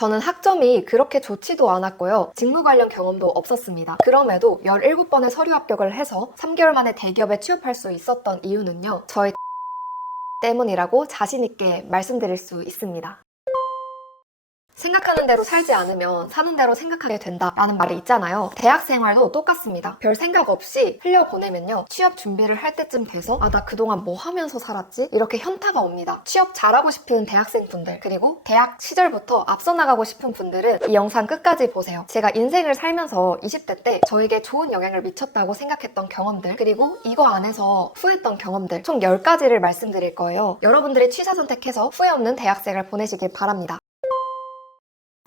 저는 학점이 그렇게 좋지도 않았고요. 직무 관련 경험도 없었습니다. 그럼에도 17번의 서류 합격을 해서 3개월 만에 대기업에 취업할 수 있었던 이유는요. 저희 때문이라고 자신있게 말씀드릴 수 있습니다. 생각하는 대로 살지 않으면 사는 대로 생각하게 된다라는 말이 있잖아요. 대학 생활도 똑같습니다. 별 생각 없이 흘려보내면요. 취업 준비를 할 때쯤 돼서 나 그동안 뭐 하면서 살았지? 이렇게 현타가 옵니다. 취업 잘하고 싶은 대학생분들 그리고 대학 시절부터 앞서 나가고 싶은 분들은 이 영상 끝까지 보세요. 제가 인생을 살면서 20대 때 저에게 좋은 영향을 미쳤다고 생각했던 경험들 그리고 이거 안에서 후회했던 경험들 총 10가지를 말씀드릴 거예요. 여러분들이 취사 선택해서 후회 없는 대학생을 보내시길 바랍니다.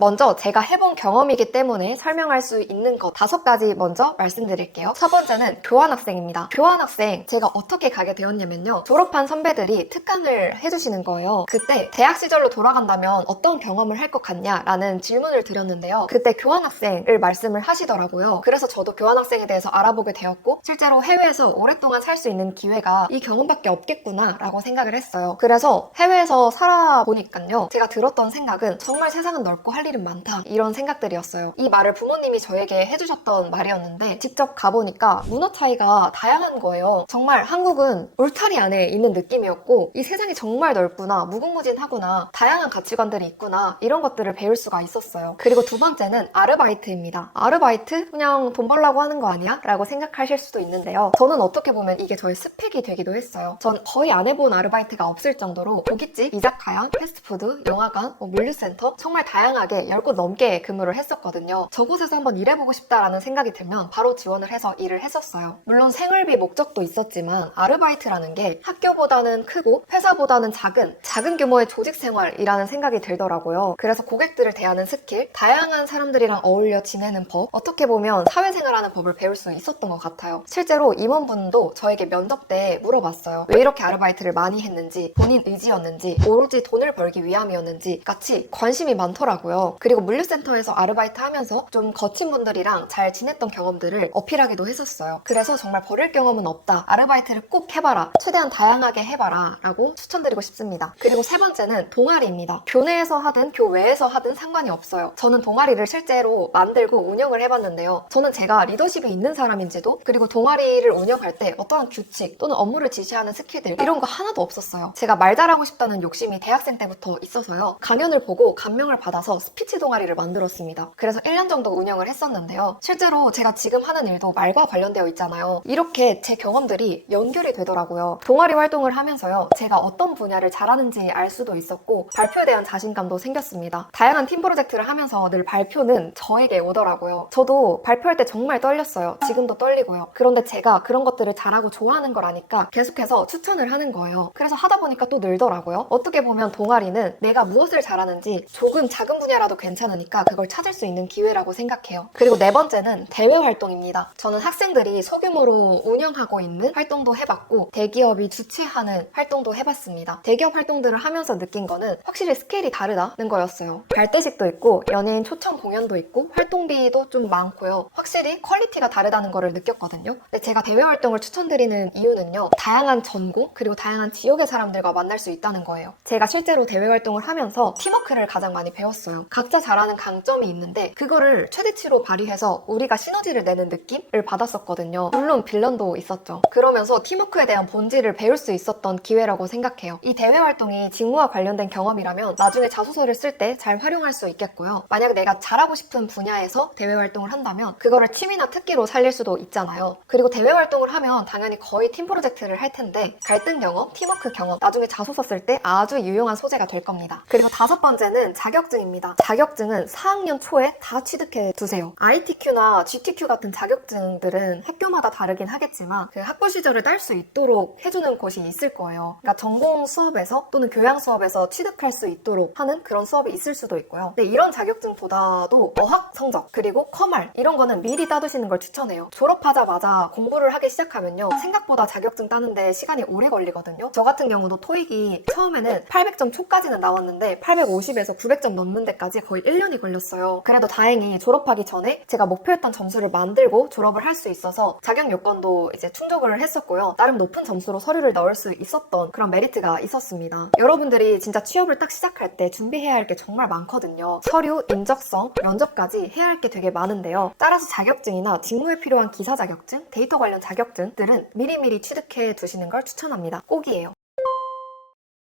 먼저 제가 해본 경험이기 때문에 설명할 수 있는 것 5가지 먼저 말씀드릴게요. 첫 번째는 교환학생입니다. 교환학생 제가 어떻게 가게 되었냐면요. 졸업한 선배들이 특강을 해주시는 거예요. 그때 대학 시절로 돌아간다면 어떤 경험을 할 것 같냐 라는 질문을 드렸는데요. 그때 교환학생을 말씀을 하시더라고요. 그래서 저도 교환학생에 대해서 알아보게 되었고 실제로 해외에서 오랫동안 살 수 있는 기회가 이 경험밖에 없겠구나 라고 생각을 했어요. 그래서 해외에서 살아보니까요. 제가 들었던 생각은 정말 세상은 넓고 할 일은 많다 이런 생각들이었어요. 이 말을 부모님이 저에게 해주셨던 말이었는데 직접 가보니까 문화 차이가 다양한 거예요. 정말 한국은 울타리 안에 있는 느낌이었고 이 세상이 정말 넓구나 무궁무진하구나 다양한 가치관들이 있구나 이런 것들을 배울 수가 있었어요. 그리고 두 번째는 아르바이트입니다. 아르바이트? 그냥 돈 벌라고 하는 거 아니야? 라고 생각하실 수도 있는데요. 저는 어떻게 보면 이게 저의 스펙이 되기도 했어요. 전 거의 안 해본 아르바이트가 없을 정도로 고깃집, 이자카야, 패스트푸드, 영화관, 물류센터 정말 다양하게 10곳 넘게 근무를 했었거든요. 저곳에서 한번 일해보고 싶다라는 생각이 들면 바로 지원을 해서 일을 했었어요. 물론 생활비 목적도 있었지만 아르바이트라는 게 학교보다는 크고 회사보다는 작은 규모의 조직 생활이라는 생각이 들더라고요. 그래서 고객들을 대하는 스킬, 다양한 사람들이랑 어울려 지내는 법, 어떻게 보면 사회생활하는 법을 배울 수 있었던 것 같아요. 실제로 임원분도 저에게 면접 때 물어봤어요. 왜 이렇게 아르바이트를 많이 했는지, 본인 의지였는지, 오로지 돈을 벌기 위함이었는지 같이 관심이 많더라고요. 그리고 물류센터에서 아르바이트 하면서 좀 거친 분들이랑 잘 지냈던 경험들을 어필하기도 했었어요. 그래서 정말 버릴 경험은 없다. 아르바이트를 꼭 해봐라. 최대한 다양하게 해봐라. 라고 추천드리고 싶습니다. 그리고 세 번째는 동아리입니다. 교내에서 하든 교외에서 하든 상관이 없어요. 저는 동아리를 실제로 만들고 운영을 해봤는데요. 저는 제가 리더십이 있는 사람인지도 그리고 동아리를 운영할 때 어떠한 규칙 또는 업무를 지시하는 스킬들 이런 거 하나도 없었어요. 제가 말 잘하고 싶다는 욕심이 대학생 때부터 있어서요. 강연을 보고 감명을 받아서 스피치 동아리를 만들었습니다. 그래서 1년 정도 운영을 했었는데요. 실제로 제가 지금 하는 일도 말과 관련되어 있잖아요. 이렇게 제 경험들이 연결이 되더라고요. 동아리 활동을 하면서요. 제가 어떤 분야를 잘하는지 알 수도 있었고 발표에 대한 자신감도 생겼습니다. 다양한 팀 프로젝트를 하면서 늘 발표는 저에게 오더라고요. 저도 발표할 때 정말 떨렸어요. 지금도 떨리고요. 그런데 제가 그런 것들을 잘하고 좋아하는 걸 아니까 계속해서 추천을 하는 거예요. 그래서 하다 보니까 또 늘더라고요. 어떻게 보면 동아리는 내가 무엇을 잘하는지 조금 작은 분야라도 괜찮으니까 그걸 찾을 수 있는 기회라고 생각해요. 그리고 네 번째는 대외 활동입니다. 저는 학생들이 소규모로 운영하고 있는 활동도 해봤고 대기업이 주최하는 활동도 해봤습니다. 대기업 활동들을 하면서 느낀 거는 확실히 스케일이 다르다는 거였어요. 발대식도 있고 연예인 초청 공연도 있고 활동비도 좀 많고요. 확실히 퀄리티가 다르다는 거를 느꼈거든요. 근데 제가 대외 활동을 추천드리는 이유는요. 다양한 전공 그리고 다양한 지역의 사람들과 만날 수 있다는 거예요. 제가 실제로 대외 활동을 하면서 팀워크를 가장 많이 배웠어요. 각자 잘하는 강점이 있는데 그거를 최대치로 발휘해서 우리가 시너지를 내는 느낌을 받았었거든요. 물론 빌런도 있었죠. 그러면서 팀워크에 대한 본질을 배울 수 있었던 기회라고 생각해요. 이 대외 활동이 직무와 관련된 경험이라면 나중에 자소서를 쓸 때 잘 활용할 수 있겠고요. 만약 내가 잘하고 싶은 분야에서 대외 활동을 한다면 그거를 취미나 특기로 살릴 수도 있잖아요. 그리고 대외 활동을 하면 당연히 거의 팀 프로젝트를 할 텐데 갈등 경험, 팀워크 경험 나중에 자소서 쓸 때 아주 유용한 소재가 될 겁니다. 그리고 5번째는 자격증입니다. 자격증은 4학년 초에 다 취득해 두세요. ITQ나 GTQ 같은 자격증들은 학교마다 다르긴 하겠지만 그 학부 시절을 딸 수 있도록 해주는 곳이 있을 거예요. 그러니까 전공 수업에서 또는 교양 수업에서 취득할 수 있도록 하는 그런 수업이 있을 수도 있고요. 근데 이런 자격증보다도 어학 성적 그리고 컴활 이런 거는 미리 따두시는 걸 추천해요. 졸업하자마자 공부를 하기 시작하면요. 생각보다 자격증 따는데 시간이 오래 걸리거든요. 저 같은 경우도 토익이 처음에는 800점 초까지는 나왔는데 850에서 900점 넘는 데까지 때까지 거의 1년이 걸렸어요. 그래도 다행히 졸업하기 전에 제가 목표했던 점수를 만들고 졸업을 할 수 있어서 자격 요건도 이제 충족을 했었고요. 나름 높은 점수로 서류를 넣을 수 있었던 그런 메리트가 있었습니다. 여러분들이 진짜 취업을 딱 시작할 때 준비해야 할 게 정말 많거든요. 서류, 인적성, 면접까지 해야 할 게 되게 많은데요. 따라서 자격증이나 직무에 필요한 기사 자격증, 데이터 관련 자격증들은 미리미리 취득해 두시는 걸 추천합니다. 꼭이에요.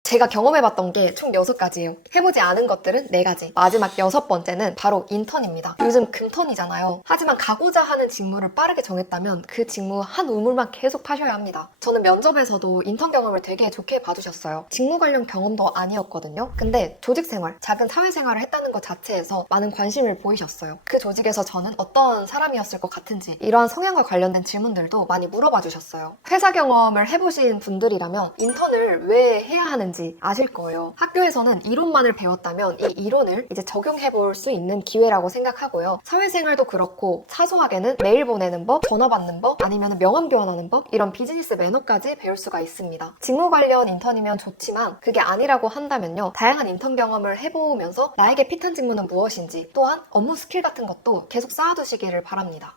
제가 경험해봤던 게 총 6가지예요. 해보지 않은 것들은 4가지. 마지막 6번째는 바로 인턴입니다. 요즘 금턴이잖아요. 하지만 가고자 하는 직무를 빠르게 정했다면 그 직무 한 우물만 계속 파셔야 합니다. 저는 면접에서도 인턴 경험을 되게 좋게 봐주셨어요. 직무 관련 경험도 아니었거든요. 근데 조직생활, 작은 사회생활을 했다는 것 자체에서 많은 관심을 보이셨어요. 그 조직에서 저는 어떤 사람이었을 것 같은지 이러한 성향과 관련된 질문들도 많이 물어봐 주셨어요. 회사 경험을 해보신 분들이라면 인턴을 왜 해야 하는지 아실 거예요. 학교에서는 이론만을 배웠다면 이 이론을 이제 적용해 볼 수 있는 기회라고 생각하고요. 사회생활도 그렇고 사소하게는 메일 보내는 법, 전화 받는 법, 아니면 명함 교환하는 법, 이런 비즈니스 매너까지 배울 수가 있습니다. 직무 관련 인턴이면 좋지만 그게 아니라고 한다면요. 다양한 인턴 경험을 해보면서 나에게 핏한 직무는 무엇인지, 또한 업무 스킬 같은 것도 계속 쌓아두시기를 바랍니다.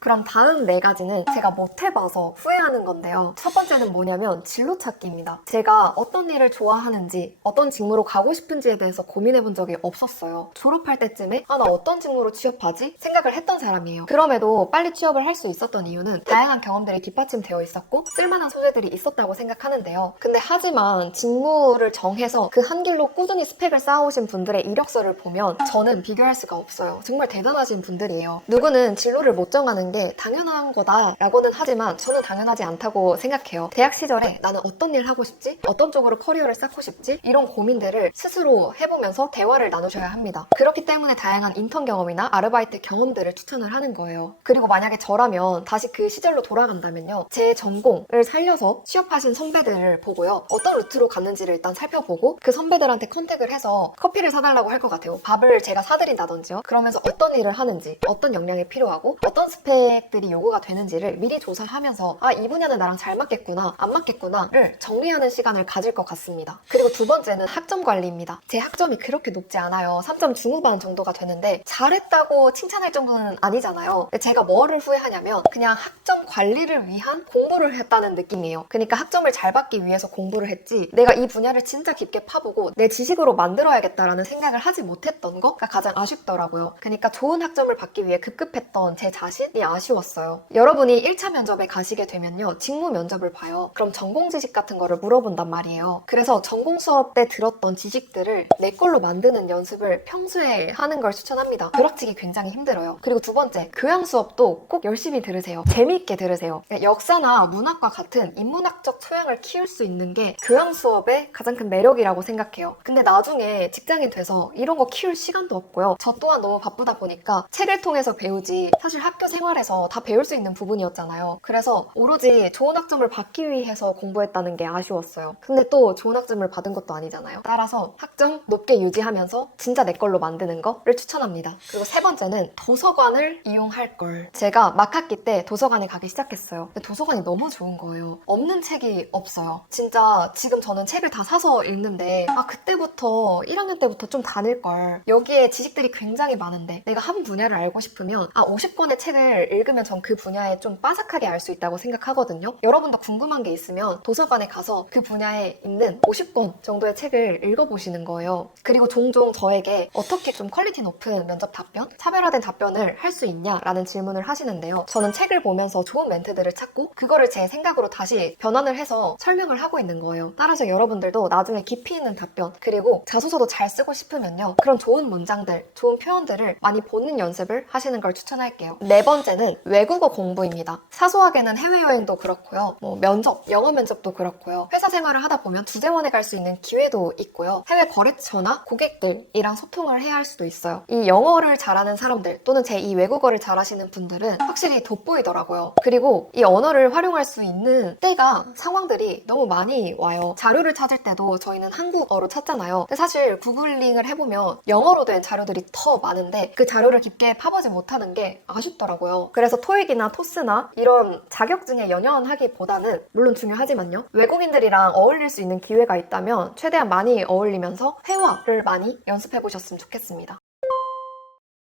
그럼 다음 4가지는 제가 못 해봐서 후회하는 건데요. 첫 번째는 뭐냐면 진로 찾기입니다. 제가 어떤 일을 좋아하는지, 어떤 직무로 가고 싶은지에 대해서 고민해본 적이 없었어요. 졸업할 때쯤에 나 어떤 직무로 취업하지? 생각을 했던 사람이에요. 그럼에도 빨리 취업을 할 수 있었던 이유는 다양한 경험들이 뒷받침되어 있었고 쓸만한 소재들이 있었다고 생각하는데요. 근데 하지만 직무를 정해서 그 한 길로 꾸준히 스펙을 쌓아오신 분들의 이력서를 보면 저는 비교할 수가 없어요. 정말 대단하신 분들이에요. 누구는 진로를 못 정하는 게 당연한 거다라고는 하지만 저는 당연하지 않다고 생각해요. 대학 시절에 나는 어떤 일 하고 싶지? 어떤 쪽으로 커리어를 쌓고 싶지? 이런 고민들을 스스로 해보면서 대화를 나누셔야 합니다. 그렇기 때문에 다양한 인턴 경험이나 아르바이트 경험들을 추천을 하는 거예요. 그리고 만약에 저라면 다시 그 시절로 돌아간다면요. 제 전공을 살려서 취업하신 선배들을 보고요. 어떤 루트로 갔는지를 일단 살펴보고 그 선배들한테 컨택을 해서 커피를 사달라고 할 것 같아요. 밥을 제가 사드린다든지요. 그러면서 어떤 일을 하는지, 어떤 역량이 필요하고 어떤 스펙들이 요구가 되는지를 미리 조사하면서 이 분야는 나랑 잘 맞겠구나, 안 맞겠구나를 정리하는 시간을 가질 것 같습니다. 그리고 두 번째는 학점 관리입니다. 제 학점이 그렇게 높지 않아요. 3점 중후반 정도가 되는데 잘했다고 칭찬할 정도는 아니잖아요. 제가 뭐를 후회하냐면 그냥 학점 관리를 위한 공부를 했다는 느낌이에요. 그러니까 학점을 잘 받기 위해서 공부를 했지 내가 이 분야를 진짜 깊게 파보고 내 지식으로 만들어야겠다라는 생각을 하지 못했던 거가 가장 아쉽더라고요. 그러니까 좋은 학점을 받기 위해 급급했던 제 자신이 아쉬웠어요. 여러분이 1차 면접에 가시게 되면요. 직무 면접을 봐요. 그럼 전공 지식 같은 거를 물어본단 말이에요. 그래서 전공 수업 때 들었던 지식들을 내 걸로 만드는 연습을 평소에 하는 걸 추천합니다. 벼락치기 굉장히 힘들어요. 그리고 두 번째, 교양 수업도 꼭 열심히 들으세요. 재미있게 들으세요. 역사나 문학과 같은 인문학적 소양을 키울 수 있는 게 교양 수업의 가장 큰 매력이라고 생각해요. 근데 나중에 직장인 돼서 이런 거 키울 시간도 없고요. 저 또한 너무 바쁘다 보니까 책을 통해서 배우지 사실 학교 생활에서 다 배울 수 있는 부분이었잖아요. 그래서 오로지 좋은 학점을 받기 위해서 공부했다는 게 아쉬웠어요. 근데 또 좋은 학점을 받은 것도 아니잖아요. 따라서 학점 높게 유지하면서 진짜 내 걸로 만드는 거를 추천합니다. 그리고 세 번째는 도서관을 이용할 걸. 제가 막학기 때 도서관에 가기 시작했어요. 근데 도서관이 너무 좋은 거예요. 없는 책이 없어요. 진짜 지금 저는 책을 다 사서 읽는데 그때부터 1학년 때부터 좀 다닐 걸. 여기에 지식들이 굉장히 많은데 내가 한 분야를 알고 싶으면 50권의 책을 읽으면 전 그 분야에 좀 빠삭하게 알 수 있다고 생각하거든요. 여러분도 궁금한 게 있으면 도서관에 가서 그 분야에 있는 50권 정도의 책을 읽어보시는 거예요. 그리고 종종 저에게 어떻게 좀 퀄리티 높은 면접 답변, 차별화된 답변을 할 수 있냐라는 질문을 하시는데요. 저는 책을 보면서 좋은 멘트들을 찾고 그거를 제 생각으로 다시 변환을 해서 설명을 하고 있는 거예요. 따라서 여러분들도 나중에 깊이 있는 답변, 그리고 자소서도 잘 쓰고 싶으면요. 그런 좋은 문장들, 좋은 표현들을 많이 보는 연습을 하시는 걸 추천할게요. 네 번째는 외국어 공부입니다. 사소하게는 해외여행도 그렇고요. 면접, 영어 면접도 그렇고요. 회사 생활을 하다 보면 주재원에 갈 수 있는 기회도 있고요. 해외 거래처나 고객들이랑 소통을 해야 할 수도 있어요. 이 영어를 잘하는 사람들 또는 제 이 외국어를 잘하시는 분들은 확실히 돋보이더라고요. 그리고 이 언어를 활용할 수 있는 때가, 상황들이 너무 많이 와요. 자료를 찾을 때도 저희는 한국어로 찾잖아요. 근데 사실 구글링을 해보면 영어로 된 자료들이 더 많은데 그 자료를 깊게 파보지 못하는 게 아쉽더라고요. 있어요. 그래서 토익이나 토스나 이런 자격증에 연연하기보다는 물론 중요하지만요. 외국인들이랑 어울릴 수 있는 기회가 있다면 최대한 많이 어울리면서 회화를 많이 연습해 보셨으면 좋겠습니다.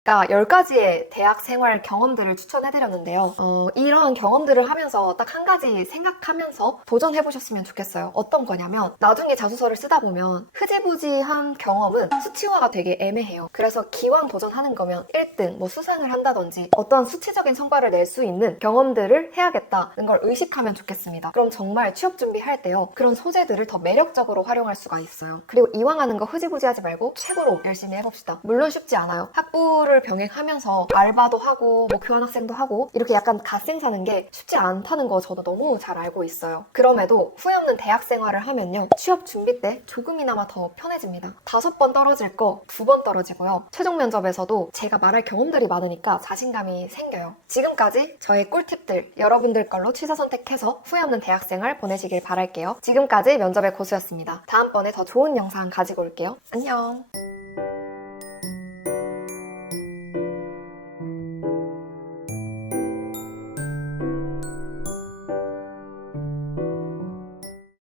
10가지의 대학 생활 경험들을 추천해드렸는데요. 이런 경험들을 하면서 딱 한 가지 생각하면서 도전해보셨으면 좋겠어요. 어떤 거냐면 나중에 자소서를 쓰다 보면 흐지부지한 경험은 수치화가 되게 애매해요. 그래서 기왕 도전하는 거면 1등, 수상을 한다든지 어떤 수치적인 성과를 낼 수 있는 경험들을 해야겠다는 걸 의식하면 좋겠습니다. 그럼 정말 취업 준비할 때요. 그런 소재들을 더 매력적으로 활용할 수가 있어요. 그리고 이왕 하는 거 흐지부지하지 말고 최고로 열심히 해봅시다. 물론 쉽지 않아요. 학부를 병행하면서 알바도 하고 교환학생도 하고 이렇게 약간 갓생 사는 게 쉽지 않다는 거 저도 너무 잘 알고 있어요. 그럼에도 후회 없는 대학 생활을 하면요. 취업 준비 때 조금이나마 더 편해집니다. 5번 떨어질 거 2번 떨어지고요. 최종 면접에서도 제가 말할 경험들이 많으니까 자신감이 생겨요. 지금까지 저의 꿀팁들 여러분들 걸로 취사 선택해서 후회 없는 대학 생활 보내시길 바랄게요. 지금까지 면접의 고수였습니다. 다음번에 더 좋은 영상 가지고 올게요. 안녕.